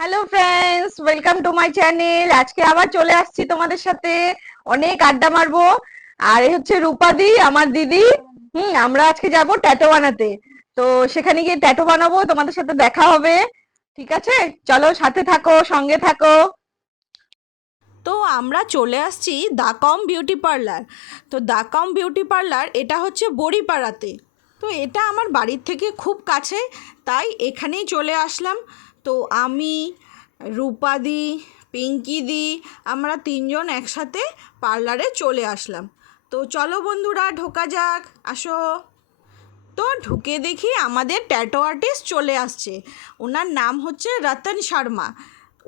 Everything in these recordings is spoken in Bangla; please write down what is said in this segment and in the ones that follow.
Hello friends, welcome to my channel. আজকে আবার চলে আসছি তোমাদের সাথে অনেক আড্ডা মারবো। আর এই হচ্ছে রূপাদি, আমার দিদি। আমরা আজকে যাব ট্যাটু বানাতে। তো সেখানে গিয়ে ট্যাটু বানাবো, তোমাদের সাথে দেখা হবে। ঠিক আছে, চলো সাথে থাকো, সঙ্গে থাকো। তো আমরা চলে আসছি দাকম বিউটি পার্লার। তো দাকম বিউটি পার্লার এটা হচ্ছে বড়িপাড়াতে। তো এটা আমার বাড়ির থেকে খুব কাছে, তাই এখানেই চলে আসলাম। তো আমি, রূপাদি, পিঙ্কিদি, আমরা তিনজন একসাথে পার্লারে চলে আসলাম। তো চলো বন্ধুরা, ঢোকা যাক, আসো। তো ঢুকে দেখি আমাদের ট্যাটু আর্টিস্ট চলে আসছে। ওনার নাম হচ্ছে রতন শর্মা।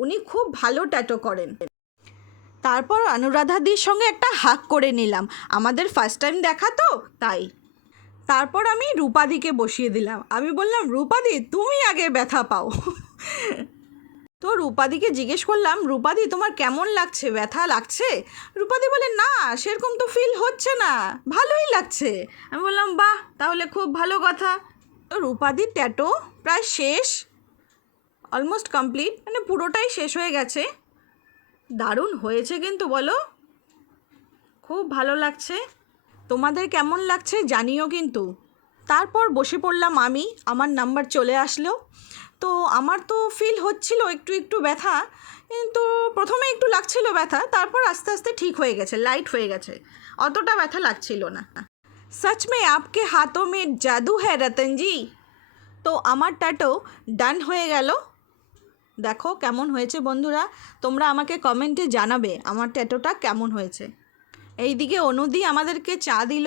উনি খুব ভালো ট্যাটু করেন। তারপর অনুরাধাদির সঙ্গে একটা হাগ করে নিলাম, আমাদের ফার্স্ট টাইম দেখা তো তাই। তারপর আমি রূপাদিকে বসিয়ে দিলাম। আমি বললাম, রূপাদি তুমি আগে ব্যথা পাও। তো রূপাদিকে জিজ্ঞেস করলাম, রূপাদি তোমার কেমন লাগছে, ব্যথা লাগছে? রূপাদি বলে, না সেরকম তো ফিল হচ্ছে না, ভালোই লাগছে। আমি বললাম, বাহ, তাহলে খুব ভালো কথা। তো রূপাদির ট্যাটু প্রায় শেষ, অলমোস্ট কমপ্লিট, মানে পুরোটাই শেষ হয়ে গেছে। দারুণ হয়েছে কিন্তু, বলো, খুব ভালো লাগছে। তোমাদের কেমন লাগছে জানিও কিন্তু। তারপর বসে পড়লাম আমি, আমার নাম্বার চলে আসলো। তো আমার তো ফিল হচ্ছিল একটু একটু ব্যথা, কিন্তু প্রথমে একটু লাগছিল ব্যথা, তারপর আস্তে আস্তে ঠিক হয়ে গেছে, লাইট হয়ে গেছে, অতটা ব্যথা লাগছিল না। সচ মে আপকে হাতোं में জাদু है রতন জি। তো আমার ট্যাটু ডান হয়ে গেল। দেখো কেমন হয়েছে বন্ধুরা, তোমরা আমাকে কমেন্টে জানাবে আমার ট্যাটুটা কেমন হয়েছে। এইদিকে অনুদি আমাদেরকে চা দিল,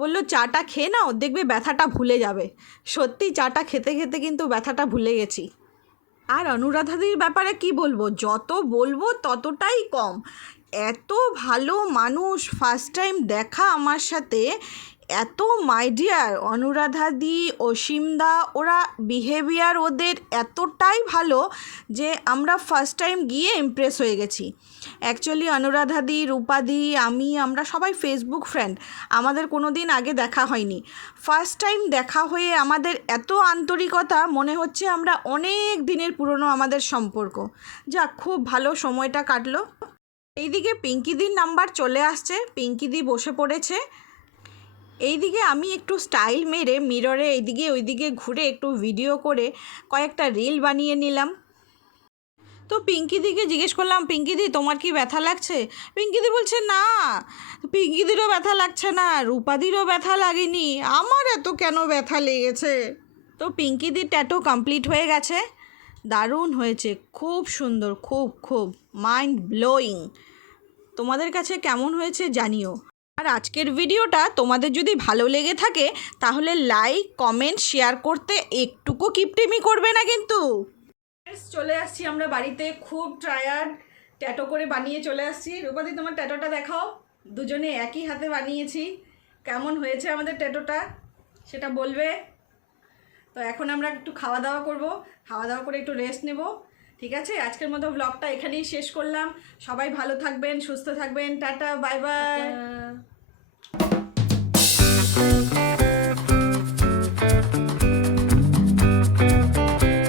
বলল চাটা খেয়ে নাও, দেখবে ব্যথাটা ভুলে যাবে। সত্যি চাটা খেতে খেতে কিন্তু ব্যথাটা ভুলে গেছি। আর অনুরাধাদির ব্যাপারে কি বলবো, যত বলবো ততটাই কম। এত ভালো মানুষ, ফার্স্ট টাইম দেখা আমার সাথে, এত মাই ডিয়ার অনুরাধাদি, অসীমদা, ওরা বিহেভিয়ার ওদের এতটাই ভালো যে আমরা ফার্স্ট টাইম গিয়ে ইমপ্রেস হয়ে গেছি। অ্যাকচুয়ালি অনুরাধাদি, রূপাদি, আমরা সবাই ফেসবুক ফ্রেন্ড, আমাদের কোনো দিন আগে দেখা হয়নি। ফার্স্ট টাইম দেখা হয়ে আমাদের এত আন্তরিকতা, মনে হচ্ছে আমরা অনেক দিনের পুরনো আমাদের সম্পর্ক। যাক, খুব ভালো সময়টা কাটলো। এইদিকে পিঙ্কিদির নাম্বার চলে আসছে, পিঙ্কিদি বসে পড়েছে। এইদিকে আমি একটু স্টাইল মেরে মিররে এইদিকে ওইদিকে ঘুরে একটু ভিডিও করে কয়েকটা রিল বানিয়ে নিলাম। তো পিঙ্কিদিকে জিজ্ঞেস করলাম, পিঙ্কিদি তোমার কি ব্যথা লাগছে? পিঙ্কিদি বলছে, না, পিঙ্কিদিরও ব্যথা লাগছে না, রূপাদিরও ব্যথা লাগেনি, আমার এত কেন ব্যথা লেগেছে। তো পিঙ্কিদির ট্যাটু কমপ্লিট হয়ে গেছে, দারুণ হয়েছে, খুব সুন্দর, খুব খুব মাইন্ড ব্লোয়িং। তোমাদের কাছে কেমন হয়েছে জানিও। আর আজকের ভিডিওটা তোমাদের যদি ভালো লেগে থাকে তাহলে লাইক, কমেন্ট, শেয়ার করতে একটুকু কিপটেমি করবে না কিন্তু। চলে আসছি আমরা বাড়িতে, খুব টায়ার্ড, ট্যাটো করে বানিয়ে চলে আসছি। রূপাদি তোমার ট্যাটোটা দেখাও, দুজনে একই হাতে বানিয়েছি। কেমন হয়েছে আমাদের ট্যাটোটা সেটা বলবে। তো এখন আমরা একটু খাওয়া দাওয়া করব, খাওয়া দাওয়া করে একটু রেস্ট নেব। ঠিক আছে, আজকের মতো ব্লগটা এখানেই শেষ করলাম। সবাই ভালো থাকবেন, সুস্থ থাকবেন, টাটা, বাই বাই।